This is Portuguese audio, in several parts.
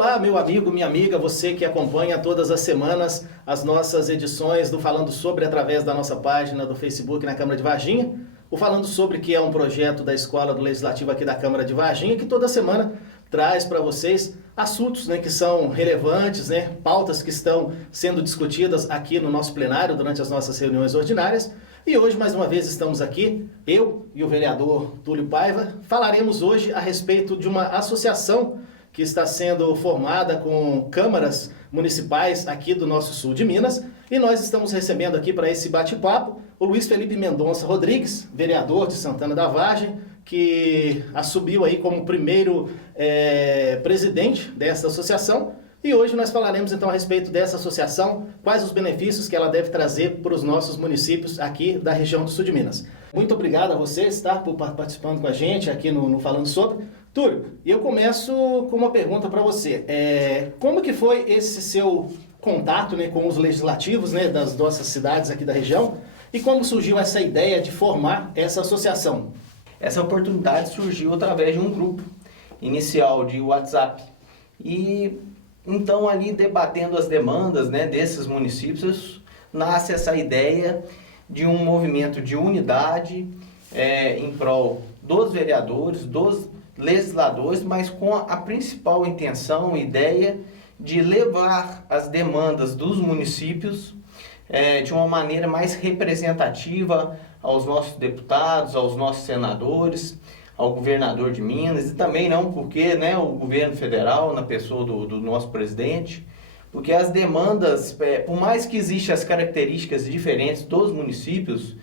Olá, meu amigo, minha amiga, você que acompanha todas as semanas as nossas edições do Falando Sobre através da nossa página do Facebook na Câmara de Varginha. O Falando Sobre, que é um projeto da Escola do Legislativo aqui da Câmara de Varginha, que toda semana traz para vocês assuntos que são relevantes, pautas que estão sendo discutidas aqui no nosso plenário durante as nossas reuniões ordinárias. E hoje, mais uma vez, estamos aqui, eu e o vereador Túlio Paiva. Falaremos hoje a respeito de uma associação que está sendo formada com câmaras municipais aqui do nosso sul de Minas. E nós estamos recebendo aqui para esse bate-papo o Luiz Felipe Mendonça Rodrigues, vereador de Santana da Vargem, que assumiu aí como primeiro presidente dessa associação. E hoje nós falaremos então a respeito dessa associação, quais os benefícios que ela deve trazer para os nossos municípios aqui da região do sul de Minas. Muito obrigado a vocês, por participando com a gente aqui no Falando Sobre. Túlio, eu começo com uma pergunta para você. Como que foi esse seu contato com os legislativos das nossas cidades aqui da região e como surgiu essa ideia de formar essa associação? Essa oportunidade surgiu através de um grupo inicial de WhatsApp e então ali debatendo as demandas desses municípios nasce essa ideia de um movimento de unidade em prol dos vereadores, dos legisladores, mas com a principal intenção, ideia de levar as demandas dos municípios de uma maneira mais representativa aos nossos deputados, aos nossos senadores, ao governador de Minas e também porque o governo federal, na pessoa do nosso presidente, porque as demandas, por mais que existam as características diferentes dos municípios,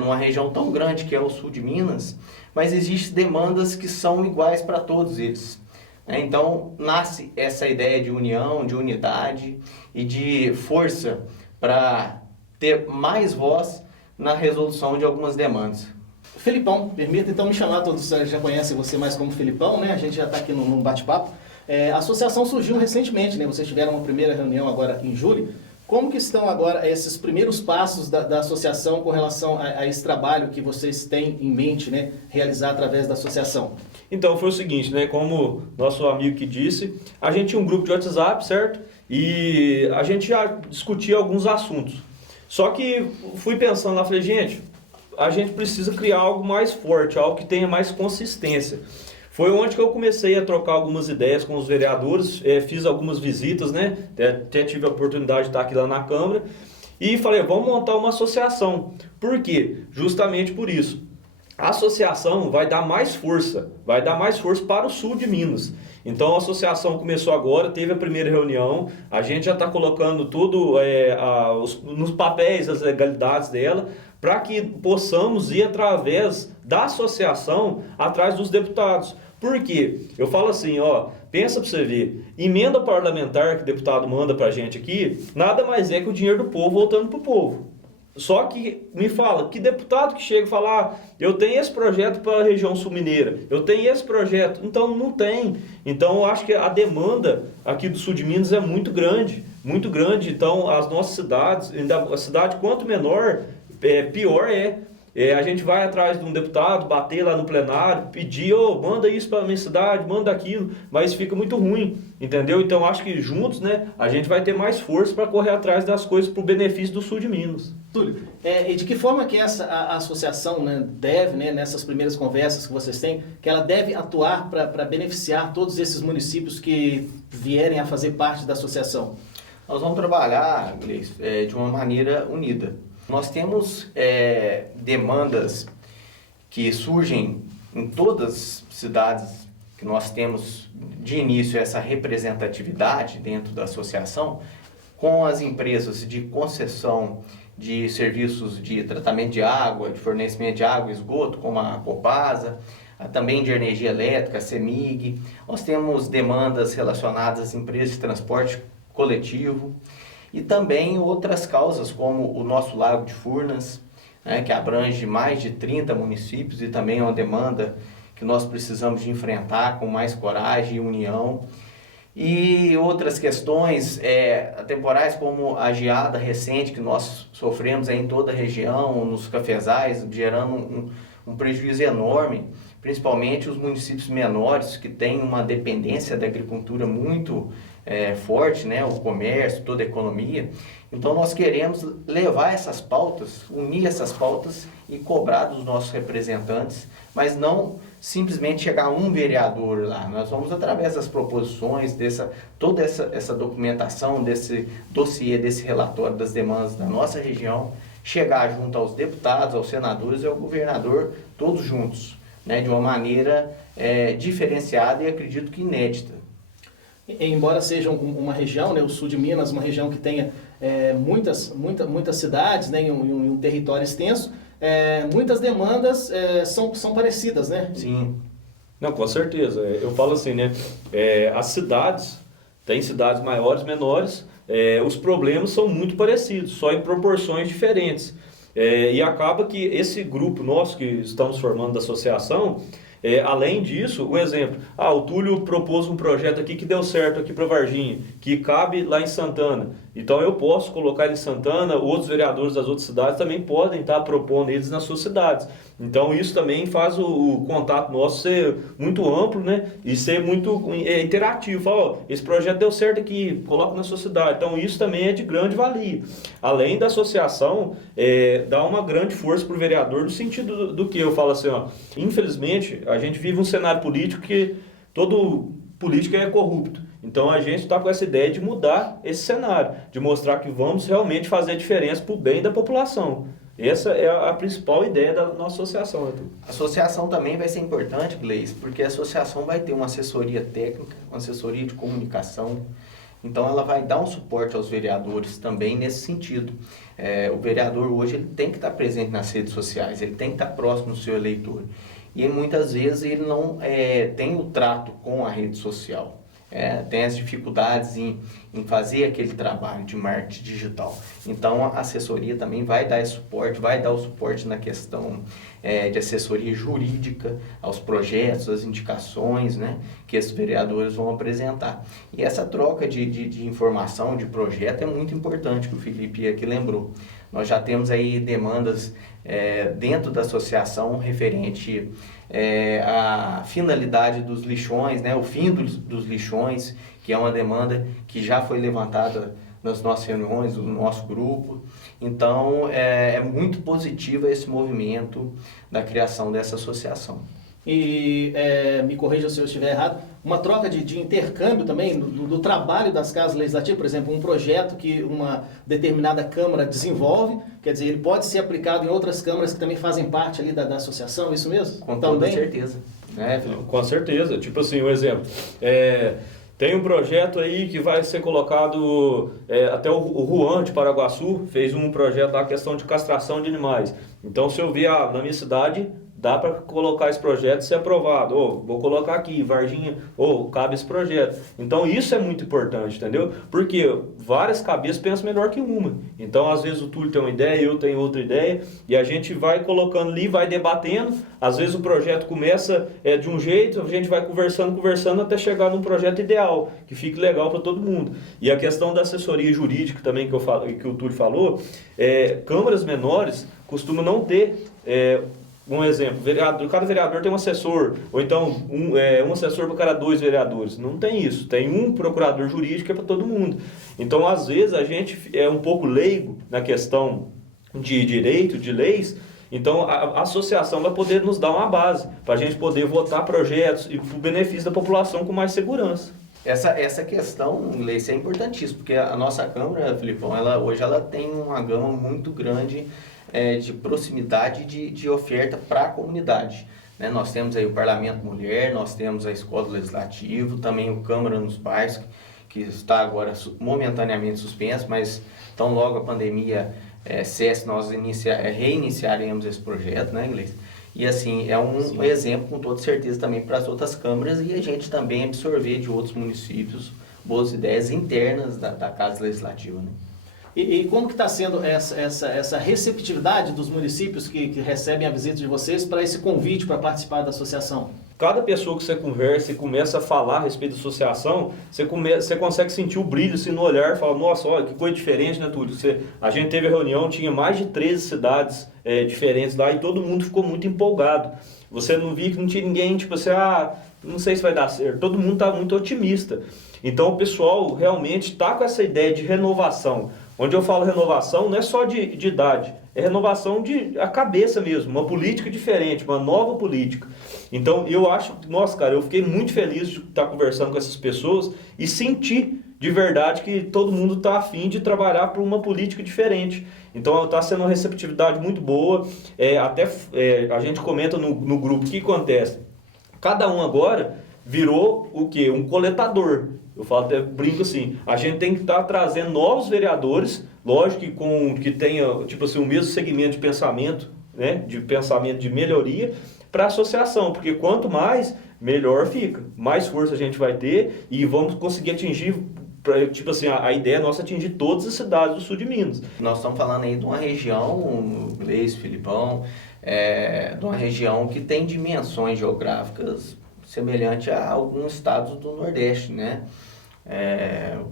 numa região tão grande que é o sul de Minas, mas existem demandas que são iguais para todos eles. Então, nasce essa ideia de união, de unidade e de força para ter mais voz na resolução de algumas demandas. Felipão, permita então me chamar, todos já conhecem você mais como Felipão, a gente já está aqui num bate-papo. A associação surgiu recentemente, vocês tiveram uma primeira reunião agora em julho. Como que estão agora esses primeiros passos da associação com relação a esse trabalho que vocês têm em mente realizar através da associação? Então, foi o seguinte, como nosso amigo que disse, a gente tinha um grupo de WhatsApp, certo? E a gente já discutia alguns assuntos. Só que fui pensando lá, falei, gente, a gente precisa criar algo mais forte, algo que tenha mais consistência. Foi onde que eu comecei a trocar algumas ideias com os vereadores, fiz algumas visitas, até tive a oportunidade de estar aqui lá na Câmara, e falei, vamos montar uma associação. Por quê? Justamente por isso. A associação vai dar mais força para o sul de Minas. Então a associação começou agora, teve a primeira reunião, a gente já está colocando tudo nos papéis, as legalidades dela, para que possamos ir através da associação, atrás dos deputados. Por quê? Eu falo assim, pensa para você ver, emenda parlamentar que o deputado manda para a gente aqui, nada mais é que o dinheiro do povo voltando para o povo. Só que me fala, que deputado que chega e fala, eu tenho esse projeto para a região sul mineira, eu tenho esse projeto, então não tem. Então eu acho que a demanda aqui do sul de Minas é muito grande, então as nossas cidades, a cidade quanto menor, pior é. A gente vai atrás de um deputado, bater lá no plenário, pedir, manda isso para a minha cidade, manda aquilo, mas fica muito ruim, entendeu? Então acho que juntos, a gente vai ter mais força para correr atrás das coisas para o benefício do sul de Minas. Túlio, e de que forma que a associação deve, nessas primeiras conversas que vocês têm, que ela deve atuar para beneficiar todos esses municípios que vierem a fazer parte da associação? Nós vamos trabalhar, Gleice, de uma maneira unida. Nós temos demandas que surgem em todas as cidades que nós temos de início essa representatividade dentro da associação, com as empresas de concessão de serviços de tratamento de água, de fornecimento de água e esgoto, como a Copasa, também de energia elétrica, a CEMIG. Nós temos demandas relacionadas às empresas de transporte coletivo, e também outras causas, como o nosso Lago de Furnas, que abrange mais de 30 municípios e também é uma demanda que nós precisamos de enfrentar com mais coragem e união. E outras questões temporais, como a geada recente que nós sofremos em toda a região, nos cafezais, gerando um prejuízo enorme principalmente os municípios menores que têm uma dependência da agricultura muito forte, né? O comércio, toda a economia. Então nós queremos levar essas pautas, unir essas pautas e cobrar dos nossos representantes, mas não simplesmente chegar um vereador lá. Nós vamos, através das proposições, toda essa documentação, desse dossiê, desse relatório das demandas da nossa região, chegar junto aos deputados, aos senadores e ao governador, todos juntos, né, de uma maneira diferenciada e acredito que inédita. Embora seja uma região, né, o sul de Minas, uma região que tenha muitas cidades, né, em um território extenso, muitas demandas são parecidas, né? Sim. Não, com certeza. Eu falo assim, né? As cidades, tem cidades maiores, menores, os problemas são muito parecidos, só em proporções diferentes. E acaba que esse grupo nosso que estamos formando da associação, além disso, um exemplo, o Túlio propôs um projeto aqui que deu certo aqui para Varginha, que cabe lá em Santana. Então eu posso colocar ele em Santana, outros vereadores das outras cidades também podem estar propondo eles nas suas cidades. Então isso também faz o contato nosso ser muito amplo, né? E ser muito interativo. Fala, esse projeto deu certo aqui, coloca na sua cidade. Então isso também é de grande valia. Além da associação, dá uma grande força para o vereador no sentido do que eu falo assim, infelizmente a gente vive um cenário político que todo político é corrupto. Então a gente está com essa ideia de mudar esse cenário, de mostrar que vamos realmente fazer a diferença para o bem da população. Essa é a principal ideia da nossa associação, Arthur. A associação também vai ser importante, Gleice, porque a associação vai ter uma assessoria técnica, uma assessoria de comunicação. Então ela vai dar um suporte aos vereadores também nesse sentido. O vereador hoje ele tem que estar presente nas redes sociais, ele tem que estar próximo do seu eleitor. E muitas vezes ele não tem o trato com a rede social. Tem as dificuldades em fazer aquele trabalho de marketing digital. Então a assessoria também vai dar esse suporte, vai dar o suporte na questão de assessoria jurídica, aos projetos, às indicações, né, que esses vereadores vão apresentar. E essa troca de informação, de projeto é muito importante, que o Felipe aqui lembrou. Nós já temos aí demandas dentro da associação referente à finalidade dos lixões, né, o fim dos lixões, que é uma demanda que já foi levantada nas nossas reuniões, do nosso grupo. Então, é muito positivo esse movimento da criação dessa associação. E, me corrija se eu estiver errado, uma troca de intercâmbio também do trabalho das casas legislativas, por exemplo, um projeto que uma determinada Câmara desenvolve, quer dizer, ele pode ser aplicado em outras câmaras que também fazem parte ali da associação, isso mesmo? Com toda certeza. Com certeza. Tipo assim, um exemplo. Tem um projeto aí que vai ser colocado, até o Juan de Paraguaçu fez um projeto da questão de castração de animais. Então, se eu ver na minha cidade, dá para colocar esse projeto e ser aprovado. Vou colocar aqui, Varginha, cabe esse projeto. Então isso é muito importante, entendeu? Porque várias cabeças pensam melhor que uma. Então às vezes o Túlio tem uma ideia, eu tenho outra ideia, e a gente vai colocando ali, vai debatendo. Às vezes o projeto começa de um jeito, a gente vai conversando até chegar num projeto ideal, que fique legal para todo mundo. E a questão da assessoria jurídica também que o Túlio falou, câmaras menores costumam não ter... Um exemplo, cada vereador tem um assessor, ou então um assessor para cada 2 vereadores. Não tem isso, tem um procurador jurídico que é para todo mundo. Então, às vezes, a gente é um pouco leigo na questão de direito, de leis, então a associação vai poder nos dar uma base para a gente poder votar projetos e para o benefício da população com mais segurança. Essa questão, Gleice, é importantíssima, porque a nossa Câmara, Filipão, hoje ela tem uma gama muito grande de proximidade de oferta para a comunidade. Né? Nós temos aí o Parlamento Mulher, nós temos a Escola do Legislativo, também o Câmara nos Bairros, que está agora momentaneamente suspenso, mas tão logo a pandemia cesse, nós reiniciaremos esse projeto, né, Gleice? E assim, é um exemplo com toda certeza também para as outras câmaras e a gente também absorver de outros municípios boas ideias internas da Casa Legislativa, né? E como que está sendo essa receptividade dos municípios que recebem a visita de vocês para esse convite para participar da associação? Cada pessoa que você conversa e começa a falar a respeito da associação, você consegue sentir o brilho assim, no olhar, fala, nossa, olha, que coisa diferente, né, Túlio? A gente teve a reunião, tinha mais de 13 cidades diferentes lá e todo mundo ficou muito empolgado. você não via que não tinha ninguém, tipo assim, não sei se vai dar certo. Todo mundo está muito otimista. Então o pessoal realmente está com essa ideia de renovação. Onde eu falo renovação não é só de idade, é renovação de a cabeça mesmo, uma política diferente, uma nova política. Então eu acho, nossa, cara, eu fiquei muito feliz de estar conversando com essas pessoas e sentir de verdade que todo mundo está afim de trabalhar por uma política diferente. Então está sendo uma receptividade muito boa. A gente comenta no grupo o que acontece. Cada um agora virou o quê? Um coletador. Eu falo, até brinco assim, a gente tem que estar trazendo novos vereadores, lógico que tenha tipo assim, o mesmo segmento de pensamento, né? De pensamento de melhoria para a associação, porque quanto mais, melhor fica. Mais força a gente vai ter e vamos conseguir atingir. Tipo assim, a ideia nossa é atingir todas as cidades do sul de Minas. Nós estamos falando aí de uma região, Gleice, Filipão, de uma região que tem dimensões geográficas semelhantes a alguns estados do Nordeste, né?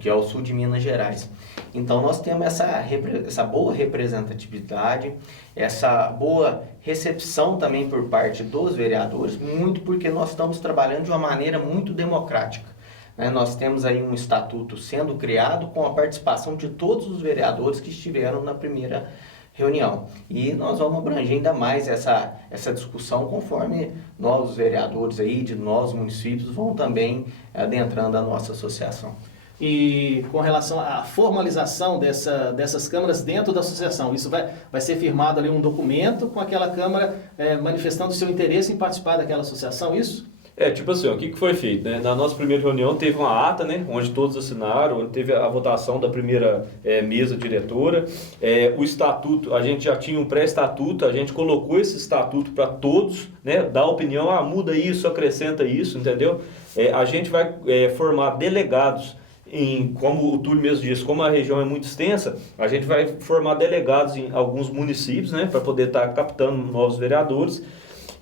Que é o sul de Minas Gerais. Então nós temos essa boa representatividade, essa boa recepção também por parte dos vereadores, muito porque nós estamos trabalhando de uma maneira muito democrática. Nós temos aí um estatuto sendo criado com a participação de todos os vereadores que estiveram na primeira reunião. E nós vamos abranger ainda mais essa discussão conforme novos vereadores aí de novos municípios vão também adentrando a nossa associação. E com relação à formalização dessas câmaras dentro da associação, isso vai ser firmado ali um documento com aquela câmara manifestando o seu interesse em participar daquela associação, isso? Tipo assim, o que foi feito, né? Na nossa primeira reunião teve uma ata, né? Onde todos assinaram, onde teve a votação da primeira mesa diretora. O estatuto, a gente já tinha um pré-estatuto, a gente colocou esse estatuto para todos, né? Dar opinião, muda isso, acrescenta isso, entendeu? A gente vai formar delegados, como o Túlio mesmo disse, como a região é muito extensa, a gente vai formar delegados em alguns municípios, né? Para poder estar captando novos vereadores.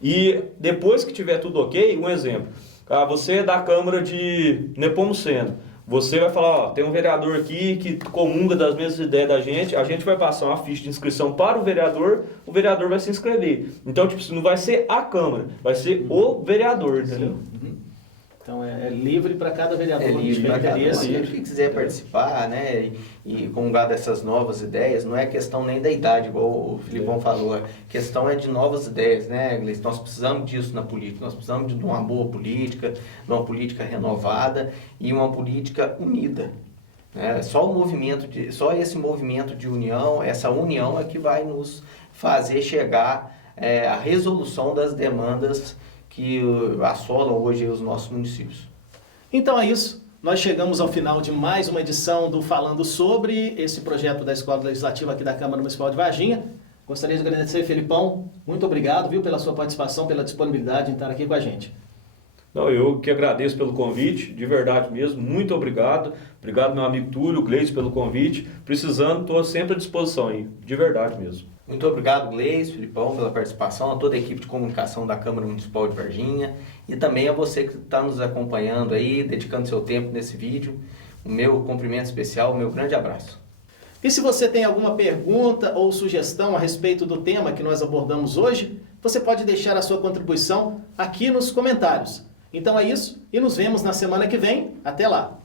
E depois que tiver tudo ok, um exemplo, você é da Câmara de Nepomuceno, você vai falar, tem um vereador aqui que comunga das mesmas ideias da gente, a gente vai passar uma ficha de inscrição para o vereador vai se inscrever. Então, tipo, não vai ser a Câmara, vai ser o vereador, entendeu? Então é livre para cada vereador. É livre para cada vereador que quiser participar, né? E comungar dessas novas ideias, não é questão nem da idade, igual o Filipão falou, a questão é de novas ideias, né, Gleice? Nós precisamos disso na política, nós precisamos de uma boa política, de uma política renovada e uma política unida. Só esse movimento de união, essa união é que vai nos fazer chegar à resolução das demandas que assolam hoje os nossos municípios. Então é isso. Nós chegamos ao final de mais uma edição do Falando Sobre, esse projeto da Escola Legislativa aqui da Câmara Municipal de Varginha. Gostaria de agradecer, Felipão. Muito obrigado, pela sua participação, pela disponibilidade em estar aqui com a gente. Não, eu que agradeço pelo convite, de verdade mesmo, muito obrigado. Obrigado, meu amigo Túlio, Gleice, pelo convite. Precisando, estou sempre à disposição aí, de verdade mesmo. Muito obrigado, Gleice, Filipão, pela participação, a toda a equipe de comunicação da Câmara Municipal de Varginha e também a você que está nos acompanhando aí, dedicando seu tempo nesse vídeo. O meu cumprimento especial, o meu grande abraço. E se você tem alguma pergunta ou sugestão a respeito do tema que nós abordamos hoje, você pode deixar a sua contribuição aqui nos comentários. Então é isso e nos vemos na semana que vem. Até lá!